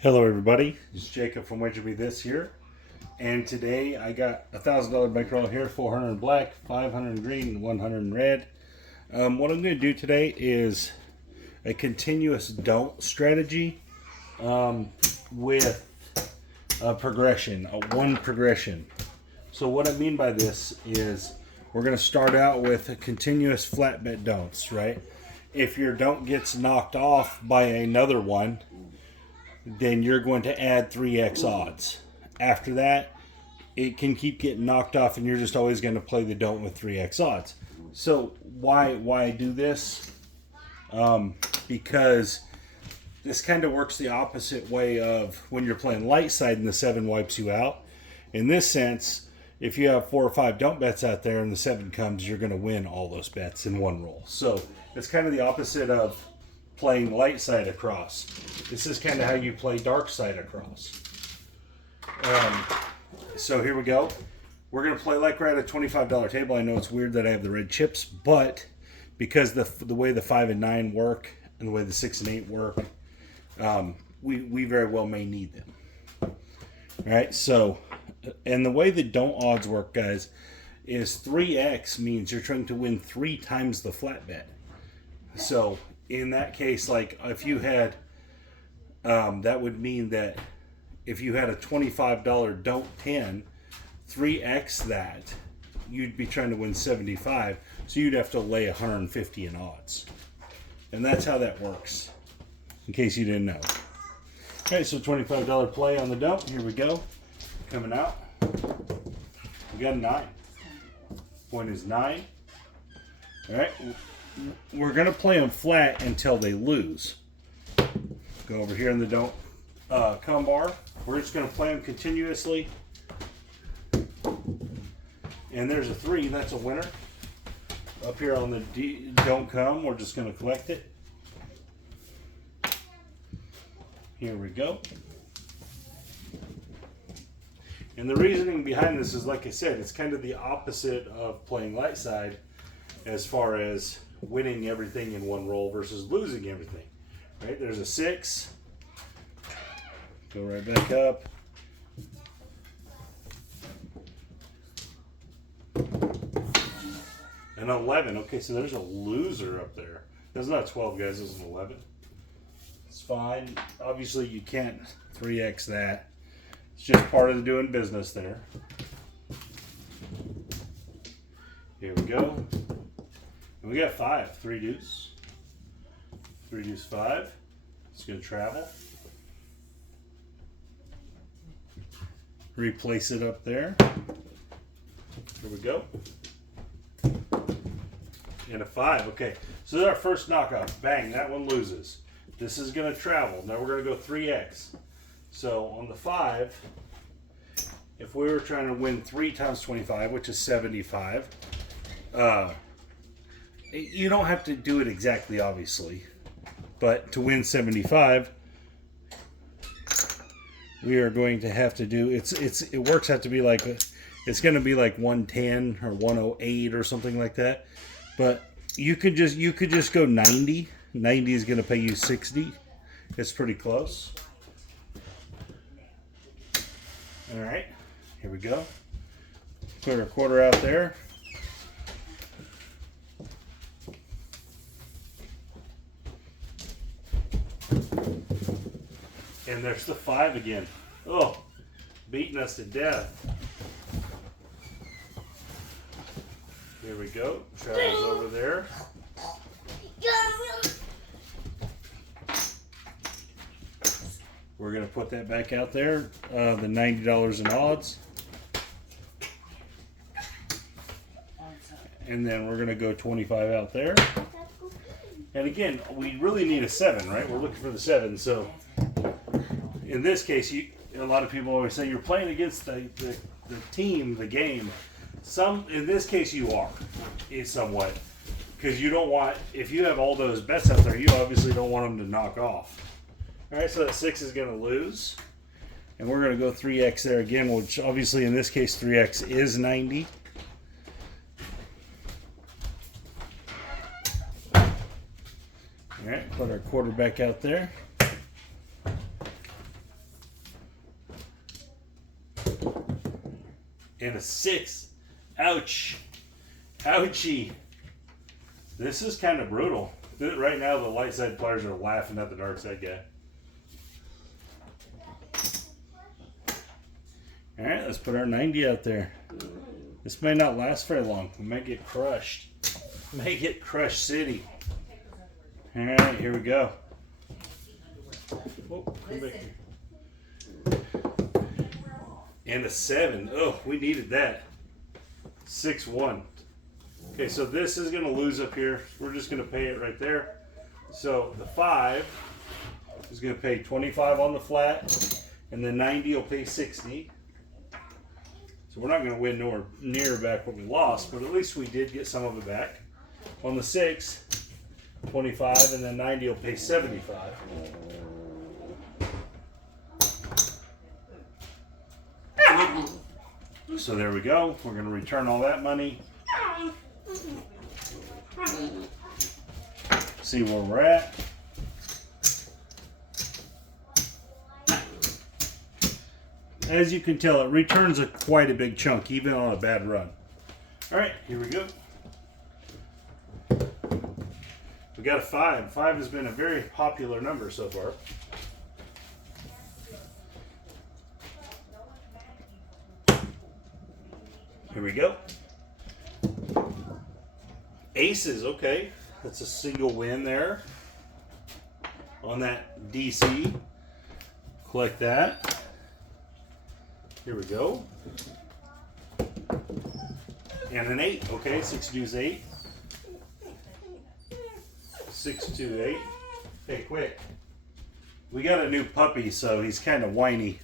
Hello everybody, it's Jacob from Wager Me This here, and today I got a $1,000 bankroll here, 400 in black, 500 in green, and 100 in red. What I'm going to do today is a continuous don't strategy with a progression, a one progression. So what I mean by this is we're going to start out with a continuous flat bet don'ts, right? If your don't gets knocked off by another one, then you're going to add 3x odds. After that, it can keep getting knocked off and you're just always going to play the don't with 3x odds. So why do this? Because this kind of works the opposite way of when you're playing light side and the 7 wipes you out. In this sense, if you have 4 or 5 don't bets out there and the 7 comes, you're going to win all those bets in one roll. So it's kind of the opposite of playing light side across. This is kind of how you play dark side across. So here we go. We're going to play like we're at a $25 table. I know it's weird that I have the red chips, but because the way the 5 and 9 work and the way the 6 and 8 work, we very well may need them. All right, so, and the way the don't odds work, guys, is 3x means you're trying to win 3 times the flat bet. So in that case, like if you had, that would mean that if you had a $25 don't 10, 3x that, you'd be trying to win 75. So you'd have to lay 150 in odds. And that's how that works, in case you didn't know. Okay, so $25 play on the don't. Here we go. Coming out. We got a 9. Point is 9. All right. We're going to play them flat until they lose. Go over here in the don't come bar. We're just going to play them continuously. And there's a 3. That's a winner. Up here on the don't come, we're just going to collect it. Here we go. And the reasoning behind this is, like I said, it's kind of the opposite of playing light side as far as winning everything in one roll versus losing everything. Right? There's a 6. Go right back up. An 11. Okay, so there's a loser up there. That's not 12, guys. This is an 11. It's fine. Obviously, you can't 3x that. It's just part of the doing business there. Here we go. And we got 5. 3 deuce. 3 deuce 5. It's going to travel. Replace it up there. Here we go. And a 5. Okay, so this is our first knockoff. Bang, that one loses. This is going to travel. Now we're going to go 3x. So on the 5, if we were trying to win 3 times 25, which is 75, you don't have to do it exactly, obviously. But to win 75, we are going to have to do, it works out to be like, it's going to be like 110 or 108 or something like that. But you could just go 90. 90 is going to pay you 60. It's pretty close. All right, here we go. Put our quarter out there. And there's the 5 again. Oh, beating us to death. Here we go. Travels over there. We're going to put that back out there. The $90 in odds. And then we're going to go 25 out there. And again, we really need a 7, right? We're looking for the 7. So in this case, a lot of people always say you're playing against the team, the game. In this case, you are, somewhat. Because you don't want, if you have all those bets out there, you obviously don't want them to knock off. All right, so that 6 is going to lose. And we're going to go 3x there again, which obviously in this case 3x is 90. All right, put our quarter back out there. and a 6. Ouch. Ouchie. This is kind of brutal. Right now, the light side players are laughing at the dark side guy. All right, let's put our 90 out there. This may not last very long. We might get crushed. May get crushed city. All right, here we go. Oh, come back here. And a 7. Oh, we needed that. 6-1. Okay, so this is going to lose up here. We're just going to pay it right there. So the 5 is going to pay 25 on the flat, and the 90 will pay 60. So we're not going to win nowhere near back what we lost, but at least we did get some of it back. On the 6, 25, and then 90 will pay 75. So there we go. We're going to return all that money. See where we're at. As you can tell, it returns quite a big chunk, even on a bad run. All right, here we go. We got a 5. 5 has been a very popular number so far. Here we go. Aces, okay. That's a single win there on that DC. Collect that. Here we go. And an 8. Okay, 6 deuce 8. 6 2 8. Hey, quick. We got a new puppy, so he's kind of whiny.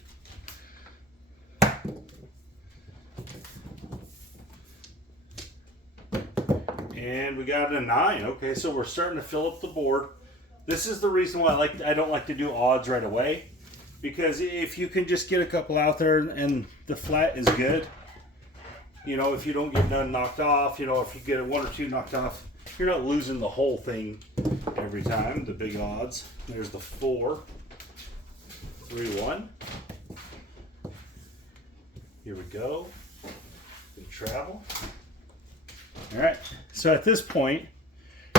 And we got a 9. Okay, so we're starting to fill up the board. This is the reason why I don't like to do odds right away, because if you can just get a couple out there and the flat is good, you know, if you don't get none knocked off, you know, if you get 1 or 2 knocked off, you're not losing the whole thing every time. The big odds. There's the 4, 3 1. Here we go. We travel. All right, so at this point,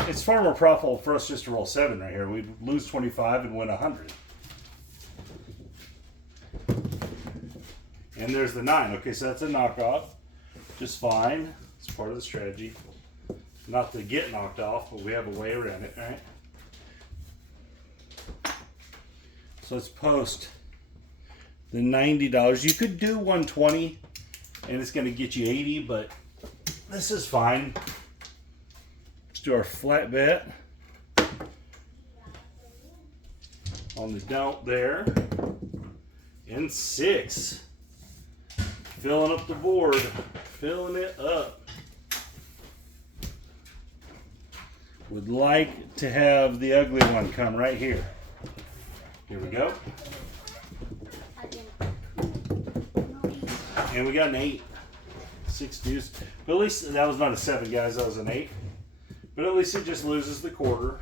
it's far more profitable for us just to roll 7 right here. We'd lose 25 and win 100. And there's the 9. Okay, so that's a knockoff. Just fine. It's part of the strategy. Not to get knocked off, but we have a way around it, all right? So let's post the $90. You could do 120, and it's going to get you 80, but this is fine. Let's do our flat bet on the don't there. And 6. Filling up the board. Filling it up. Would like to have the ugly one come right here. Here we go. And we got an 8. 6 deuce. But at least that was not a 7, guys. That was an 8. But at least it just loses the quarter.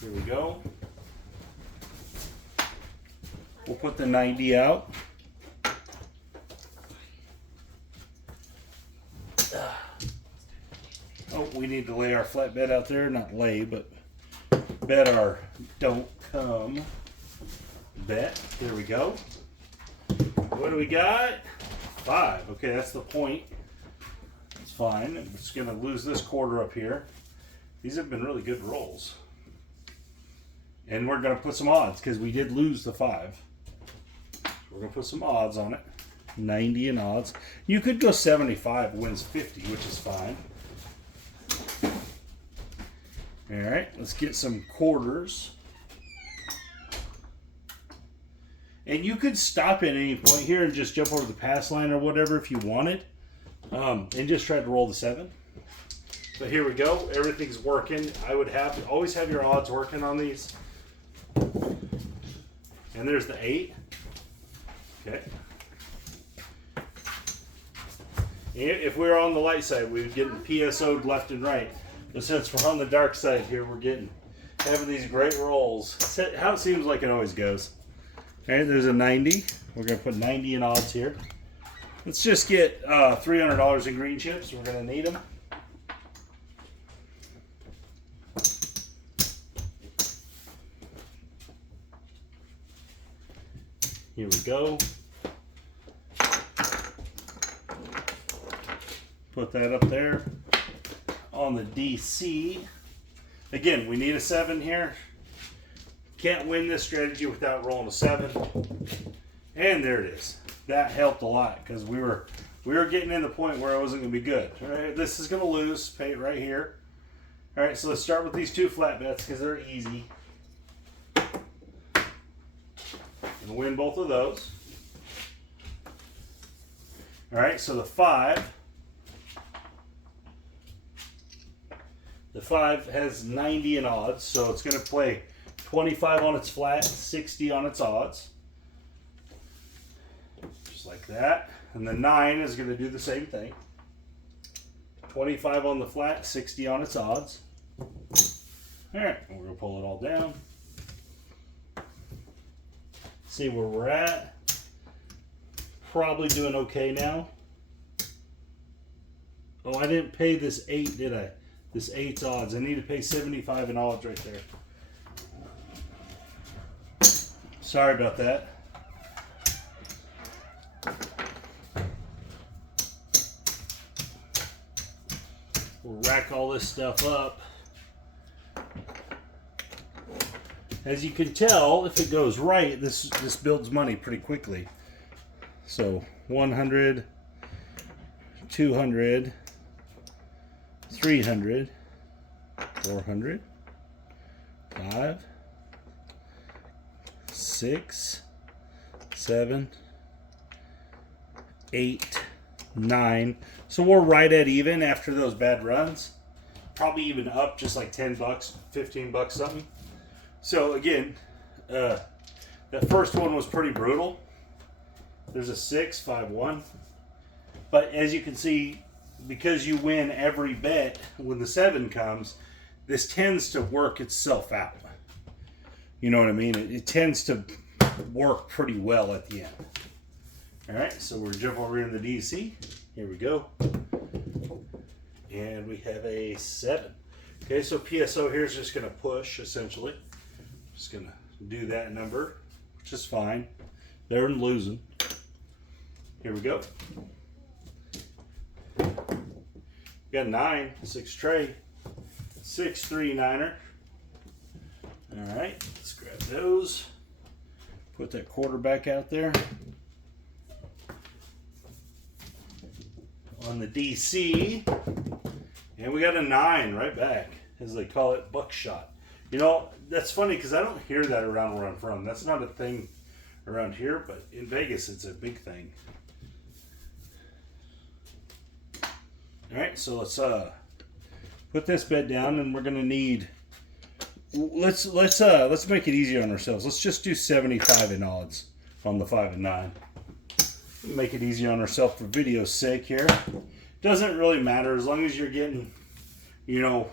Here we go. We'll put the 90 out. Oh, we need to lay our flat bet out there. Not lay, but bet our don't come bet. Here we go. What do we got? 5. Okay, that's the point. It's fine. I'm just going to lose this quarter up here. These have been really good rolls. And we're going to put some odds because we did lose the 5. So we're going to put some odds on it. 90 in odds. You could go 75, wins 50, which is fine. All right, let's get some quarters. And you could stop at any point here and just jump over the pass line or whatever if you wanted. And just try to roll the 7. So here we go. Everything's working. I would always have your odds working on these. And there's the 8. Okay. If we were on the light side, we would get PSO'd left and right. But since we're on the dark side here, we're having these great rolls. It's how it seems like it always goes. All right, there's a 90. We're going to put 90 in odds here. Let's just get $300 in green chips. We're going to need them. Here we go. Put that up there on the DC. Again, we need a 7 here. Can't win this strategy without rolling a 7. And there it is. That helped a lot because we were getting in the point where it wasn't going to be good. All right, this is going to lose. Pay it right here. All right, so let's start with these 2 flat bets because they're easy. Gonna win both of those. All right, so the 5. The 5 has 90 in odds, so it's going to play 25 on its flat, 60 on its odds. Just like that. And the 9 is going to do the same thing. 25 on the flat, 60 on its odds. All right, we're going to pull it all down. See where we're at. Probably doing okay now. Oh, I didn't pay this 8, did I? This 8's odds. I need to pay 75 in odds right there. Sorry about that. We'll rack all this stuff up. As you can tell, if it goes right, this builds money pretty quickly. So 100, 200, 300, 400, 5, 6, 7, 8, 9. So we're right at even after those bad runs. Probably even up just like 10 bucks, 15 bucks something. So again, that first one was pretty brutal. There's a 6, 5, 1. But as you can see, because you win every bet when the 7 comes, this tends to work itself out. You know what I mean? It tends to work pretty well at the end. All right, so we're jumping over in the DC. Here we go. And we have a 7. Okay, so PSO here is just going to push, essentially. Just going to do that number, which is fine. They're losing. Here we go. We got 9, 6 tray, 6, 3, 9er. All right, let's grab those. Put that quarterback out there. On the DC, and we got a 9 right back, as they call it, buckshot. You know, that's funny because I don't hear that around where I'm from. That's not a thing around here, but in Vegas, it's a big thing. All right, so let's put this bet down, and we're gonna need. Let's make it easier on ourselves. Let's just do 75 in odds on the 5 and 9. Make it easy on ourselves for video's sake here. Doesn't really matter as long as you're getting, you know,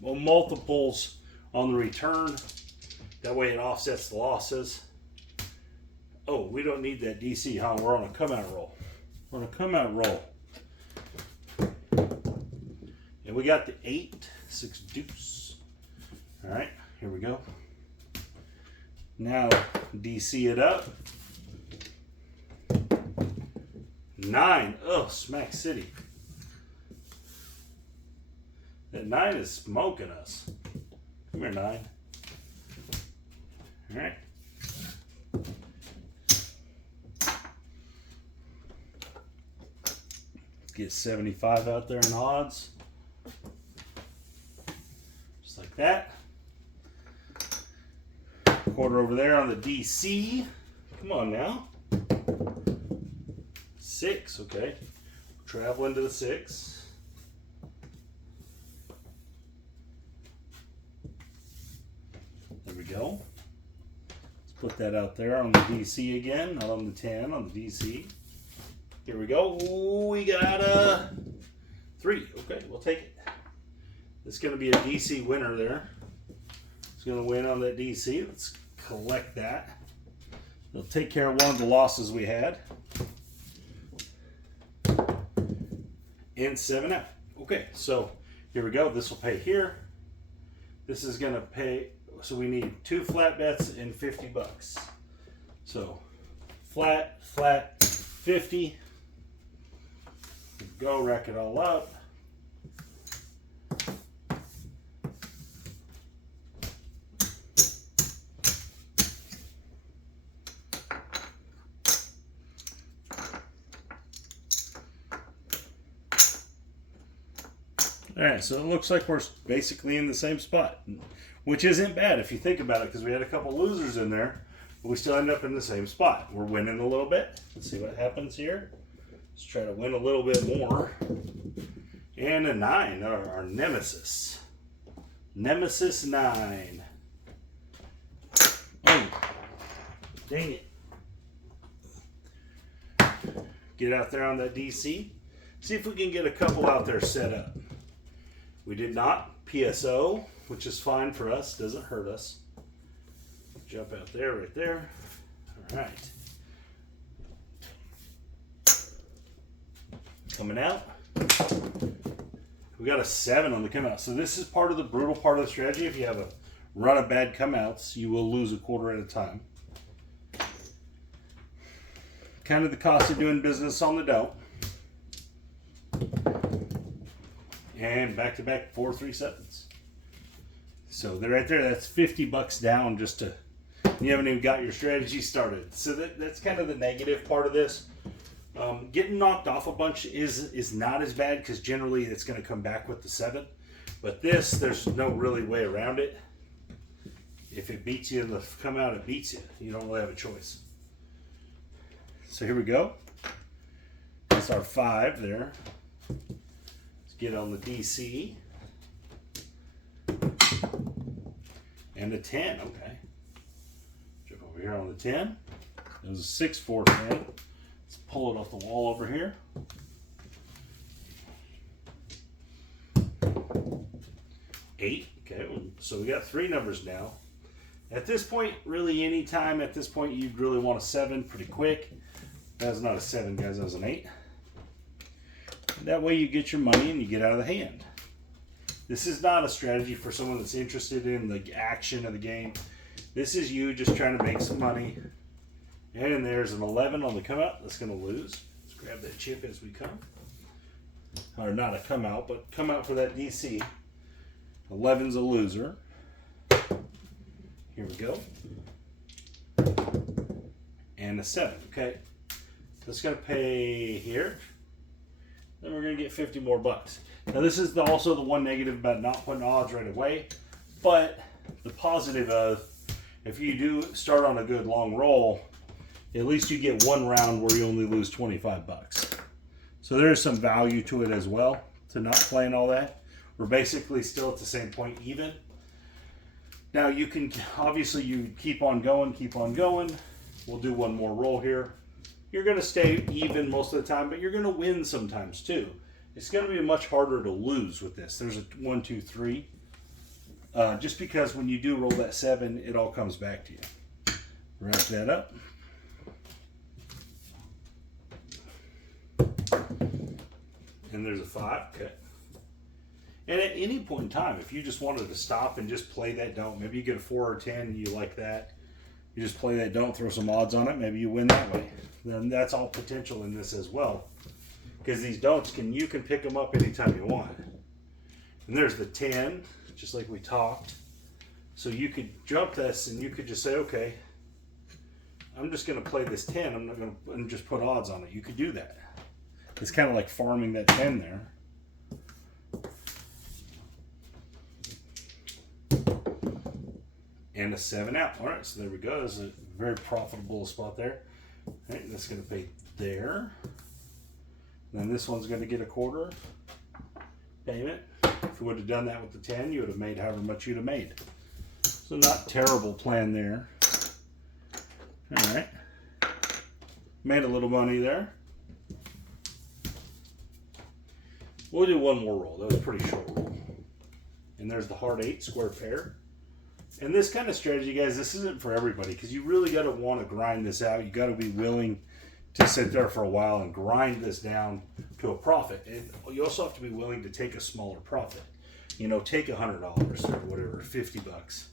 multiples on the return. That way it offsets the losses. Oh, we don't need that DC, huh? We're on a come out roll. We're on a come out roll. And we got the 8, 6 deuce. All right, here we go. Now DC it up. 9. Oh, Smack City. That 9 is smoking us. Come here, 9. All right. Let's get 75 out there in odds. Just like that. Quarter over there on the DC. Come on now. 6, okay. Travel into the 6. There we go. Let's put that out there on the DC again, not on the 10, on the DC. Here we go. Ooh, we got a 3. Okay, we'll take it. It's going to be a DC winner there. It's going to win on that DC. Let's collect that. It'll take care of one of the losses we had. and 7 out. Okay, so here we go. This will pay here. This is gonna pay, so we need 2 flat bets and 50 bucks. So flat, 50. Go, rack it all up. All right, so it looks like we're basically in the same spot, which isn't bad if you think about it, because we had a couple losers in there, but we still end up in the same spot. We're winning a little bit. Let's see what happens here. Let's try to win a little bit more. And a 9, our nemesis. Nemesis 9. Oh, dang it. Get out there on that DC. See if we can get a couple out there set up. We did not. PSO, which is fine for us, doesn't hurt us. Jump out there, right there. All right. Coming out. We got a 7 on the come out. So this is part of the brutal part of the strategy. If you have a run of bad come outs, you will lose a quarter at a time. Kind of the cost of doing business on the don't. And back-to-back 4 3-7s. So they're right there. That's 50 bucks down just to, you haven't even got your strategy started. So that's kind of the negative part of this. Getting knocked off a bunch is not as bad, because generally it's going to come back with the 7. But this, there's no really way around it. If it beats you in the come out, it beats you. You don't really have a choice. So here we go. That's our 5 there. Get on the DC. And a 10, okay. Jump over here on the 10. It was a 6, 4, 10. Let's pull it off the wall over here. Eight, okay, so we got 3 numbers now. At this point, really any time at this point, you'd really want a 7 pretty quick. That's not a 7, guys, that was an 8. That way you get your money and you get out of the hand. This is not a strategy for someone that's interested in the action of the game. This is you just trying to make some money. And there's an 11 on the come out. That's going to lose. Let's grab that chip as we come. Or not a come out, but come out for that DC. 11's a loser. Here we go. And a 7. Okay. That's going to pay here. Then we're going to get 50 more bucks. Now this is also the one negative about not putting odds right away, but the positive of, if you do start on a good long roll, at least you get one round where you only lose 25 bucks. So there is some value to it as well, to not playing all that. We're basically still at the same point, even. Now you can, obviously you keep on going. We'll do one more roll here. You're going to stay even most of the time, but you're going to win sometimes too. It's going to be much harder to lose with this. There's a 1, 2, 3. Just because when you do roll that 7, it all comes back to you. Wrap that up. And there's a 5. Okay. And at any point in time, if you just wanted to stop and just play that don't, maybe you get a 4 or 10 and you like that, you just play that don't, throw some odds on it, maybe you win that way. Then that's all potential in this as well. Because these don'ts, you can pick them up anytime you want. And there's the 10, just like we talked. So you could jump this and you could just say, okay, I'm just going to play this 10. I'm not going to just put odds on it. You could do that. It's kind of like farming that 10 there. And a 7 out. All right, so there we go. There's a very profitable spot there. All right, that's going to pay there. Then this one's going to get a quarter payment. If you would have done that with the 10, you would have made however much you'd have made. So not terrible plan there. All right. Made a little money there. We'll do one more roll. That was a pretty short roll. And there's the hard 8 square pair. And this kind of strategy, guys, this isn't for everybody, because you really got to want to grind this out. You got to be willing to sit there for a while and grind this down to a profit. And you also have to be willing to take a smaller profit. You know, take $100 or whatever, $50.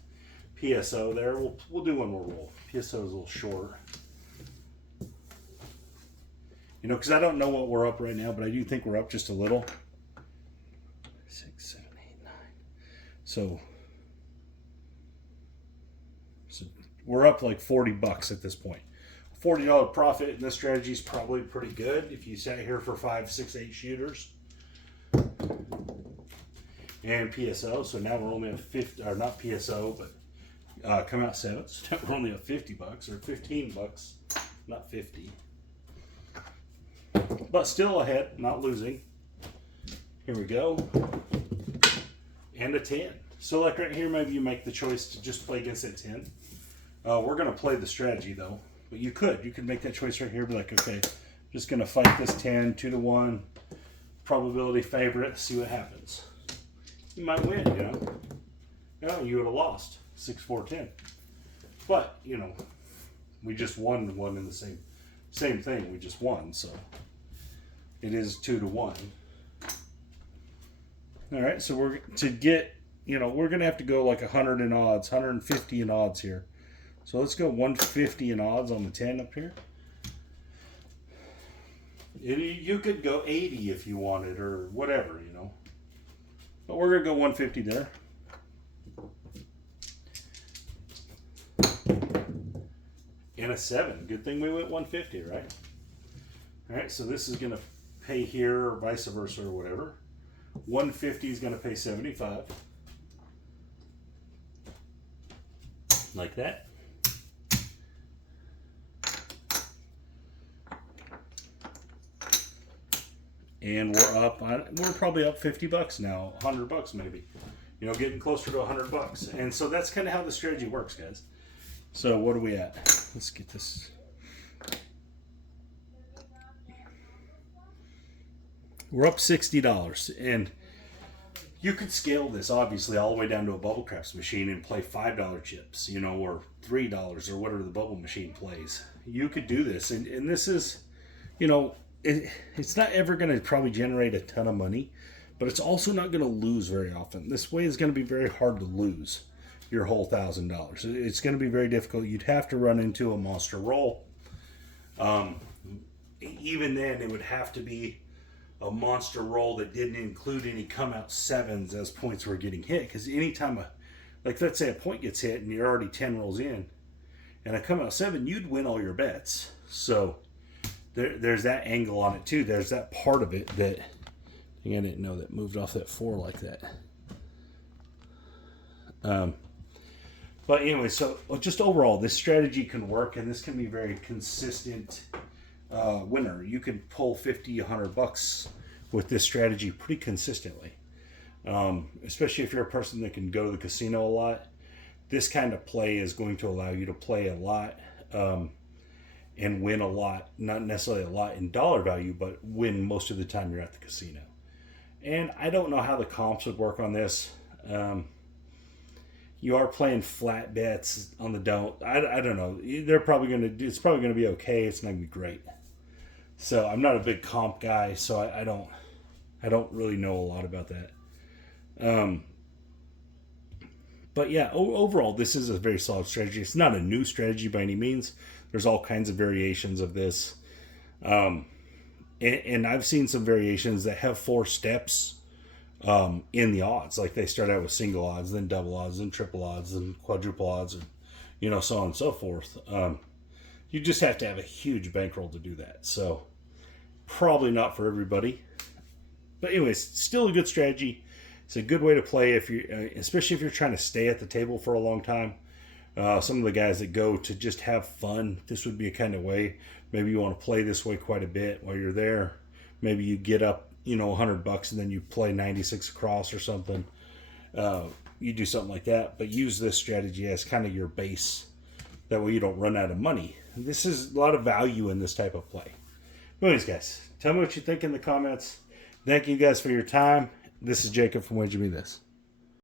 PSO there, we'll do one more roll. PSO is a little short. You know, because I don't know what we're up right now, but I do think we're up just a little. 6, 7, 8, 9. So we're up like $40 at this point. $40 profit in this strategy is probably pretty good if you sat here for 5, 6, 8 shooters. And PSO, so now we're only at 50, or not PSO, but come out sevens. We're only at $50 or $15, not 50. But still ahead, not losing. Here we go. And a 10. So like right here, maybe you make the choice to just play against that 10. We're going to play the strategy though. But you could make that choice right here. Be like, okay, just going to fight this 10, 2-1. Probability favorite, see what happens. You might win, you know. No, you would have lost 6, 4, 10. But, you know, we just won one in the same thing. We just won, so it is 2-1. All right, so we're to get, you know, we're gonna have to go like 100 in odds, 150 in odds here. So let's go 150 in odds on the 10 up here. You could go 80 if you wanted, or whatever, you know. But we're gonna go 150 there. And a 7. Good thing we went 150, right? All right, so this is gonna pay here, or vice versa, or whatever. 150 is gonna pay 75. Like that. And we're up. We're probably up $50 now, $100 maybe. You know, getting closer to $100. And so that's kind of how the strategy works, guys. So what are we at? Let's get this. We're up $60, and you could scale this obviously all the way down to a bubble craps machine and play $5 chips, you know, or $3 or whatever the bubble machine plays. You could do this, and this is, you know, it's not ever going to probably generate a ton of money, but it's also not going to lose very often. This way is going to be very hard to lose your whole $1,000. It's going to be very difficult. You'd have to run into a monster roll. Even then, it would have to be a monster roll that didn't include any come out sevens as points were getting hit. Because anytime, like let's say a point gets hit and you're already 10 rolls in, and I come out 7, you'd win all your bets. So there's that angle on it too. There's that part of it that I didn't know that moved off that 4 like that. But anyway, so just overall, this strategy can work, and this can be very consistent winner. You can pull 50, $100 with this strategy pretty consistently. Especially if you're a person that can go to the casino a lot. This kind of play is going to allow you to play a lot and win a lot. Not necessarily a lot in dollar value, but win most of the time you're at the casino. And I don't know how the comps would work on this. You are playing flat bets on the don't. I don't know. They're probably going to. It's probably going to be okay. It's not going to be great. So I'm not a big comp guy, so I don't really know a lot about that. But yeah, overall, this is a very solid strategy. It's not a new strategy by any means. There's all kinds of variations of this. And I've seen some variations that have 4 steps in the odds. Like they start out with single odds, then double odds, then triple odds, then quadruple odds, and you know, so on and so forth. You just have to have a huge bankroll to do that. So probably not for everybody. But anyways, still a good strategy. It's a good way to play if you, especially if you're trying to stay at the table for a long time. Some of the guys that go to just have fun, this would be a kind of way. Maybe you want to play this way quite a bit while you're there. Maybe you get up, you know, $100 and then you play 96 across or something. You do something like that, but use this strategy as kind of your base. That way you don't run out of money. This is a lot of value in this type of play. Anyways, guys, tell me what you think in the comments. Thank you guys for your time. This is Jacob from Wager Me This.